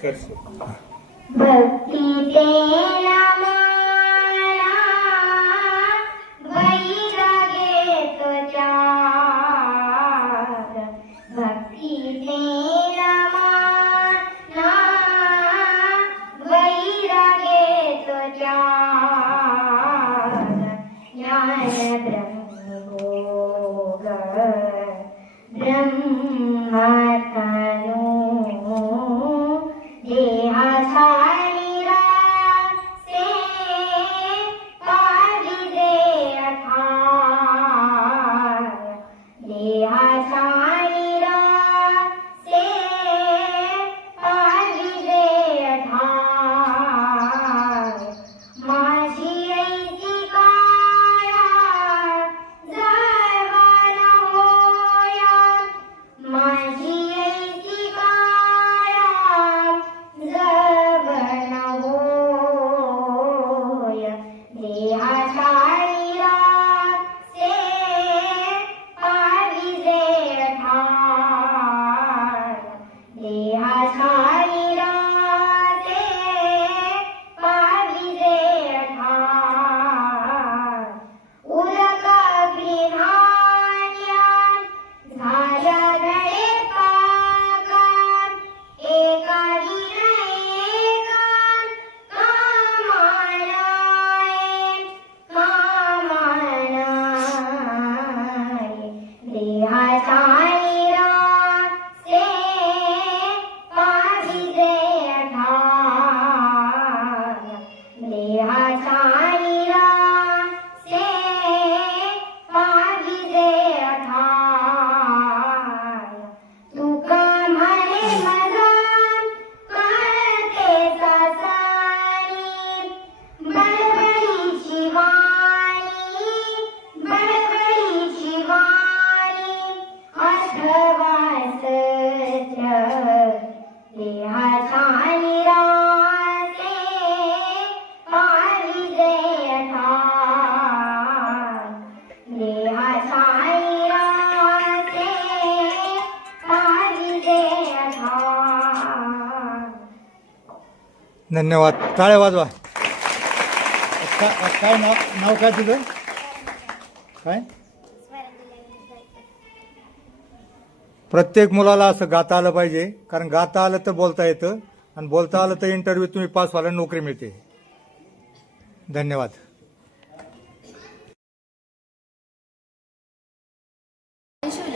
भक्ती तेरा माना वैरागे तो चार, भक्ती तेरा माना वैरागे तो चार, ज्ञान ब्रह्म भोग ब्रह्मतनु देहाचारिरा से पाविदे अठार, देहाचारिरा से पाविदे अठार, माझी ऐसी काया जळवान होया, माझी ऐसी काया जळवान होया, देहाचारिरा से पाविदे अठार, देहाचारिरा से पाविदे अठार, उरका विहान्या झाल्या गळे पाकात, एका विरहिकात कामानाये, कामानाये, देहाचारिरा से पाविदे अठार, देहाचारिरा से पाविदे अठार, तुका म्हणे मदान कळते सासारी, बडबडीची वाणी, बडबडीची वाणी, अथवा सत्य, देहाचारिरा से पाविदे अठार, देहाचारिरा से पाविदे अठार. धन्यवाद. टाळ्या वाजवा. काय नाव काय तुझं? काय? प्रत्येक मुलाला असं गाता आलं पाहिजे, कारण गाता आलं तर बोलता येतं, आणि बोलता आलं तर इंटरव्ह्यू तुम्ही पास व्हायला नोकरी मिळते. धन्यवाद.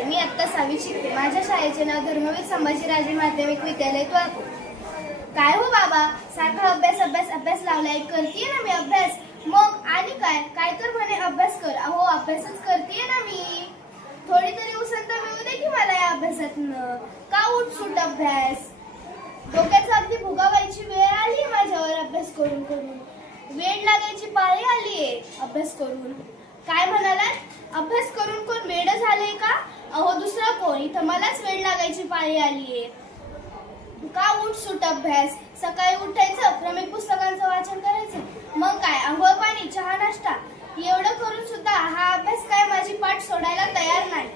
मी आत्ता 6वीत शिकते. माझ्या शाळेचे नाव धर्मवीर संभाजीराजे माध्यमिक विद्यालय तुळजापूर. काय हो बाबा, सारखा अभ्यास अभ्यास अभ्यास लावलाय. करतेय ना मी अभ्यास. मग आणि काय काय तर म्हणे अभ्यास कर. अहो अभ्यासच करतेय ना मी. थोडी तरी उसंत मिळू दे की मला या अभ्यासातनं. का उठसूट अभ्यास. डोक्याचा अगदी भुगावायची वेळ आली माझ्यावर अभ्यास करून करून. वेळ लागायची पाळी आलीये अभ्यास करून. काय म्हणालात, अभ्यास करून कोण वेड झाले का. अहो दुसरा कोण, इथं मलाच वेळ लागायची पाळी आलीये. का उठसूट अभ्यास. सकाळी उठायचं, क्रमिक पुस्तकांचं वाचन करायचं, मग काय अंघोळ पाणी चहा नाश्ता, एवढं करून सुद्धा हा अभ्यास काय माझी पाठ सोडायला तयार नाही.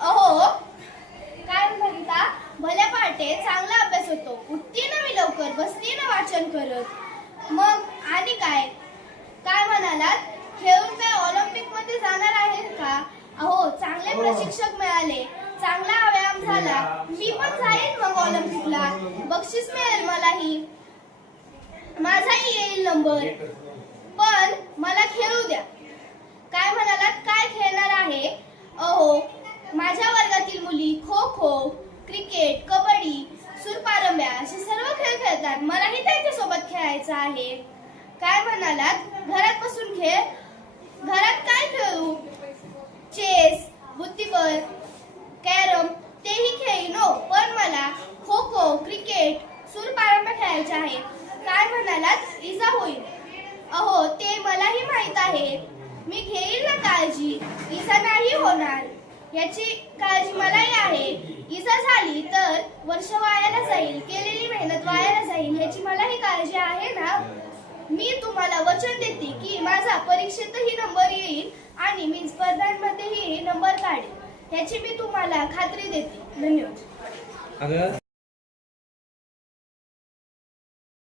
अहो काय म्हणता, भल्या पहाटे चांगला अभ्यास होतो. उठते ना मी लवकर, बसते ना वाचन करत. मग आणि काय काय म्हणालात, खेळून काय ऑलिम्पिक मध्ये जाणार आहे का. अहो चांगले प्रशिक्षक मिळाले, चांगला व्यायाम झाला, मी पण जाईन मग ऑलिम्पिकला. बक्षीस मिळेल मलाही, माझाही येईल नंबर. पण मला खेळू द्या. काय म्हणालात, काय खेळणार आहे. अहो माझ्या वर्गातील मुली खो खो, क्रिकेट, कबड्डी, सूरपारंब्या असे सर्व खेळ खेळतात. मलाही त्यांच्यासोबत खेळायचं आहे. काय म्हणालात, घरात बसून खेळ. घरात काय खेळू. चेस, बुद्धिबळ, कॅरम तेही खेळीन हो. पण मला खो खो, क्रिकेट, सूरपारंब्या खेळायचे आहे. काय म्हणालात, इजा होईल. अहो ते मलाही माहित आहे. मी घेईल ना काळजी. इजा नाही होणार याची काळजी मलाही आहे. इजा झाली तर वर्ष वायाला जाईल, केलेली मेहनत वायाला जाईल याची मलाही काळजी आहे ना. मी तुम्हाला वचन देते की माझा परीक्षेतही नंबर येईल आणि मी स्पर्धांमध्येही नंबर काढेल, याची मी तुम्हाला खात्री देते. धन्यवाद.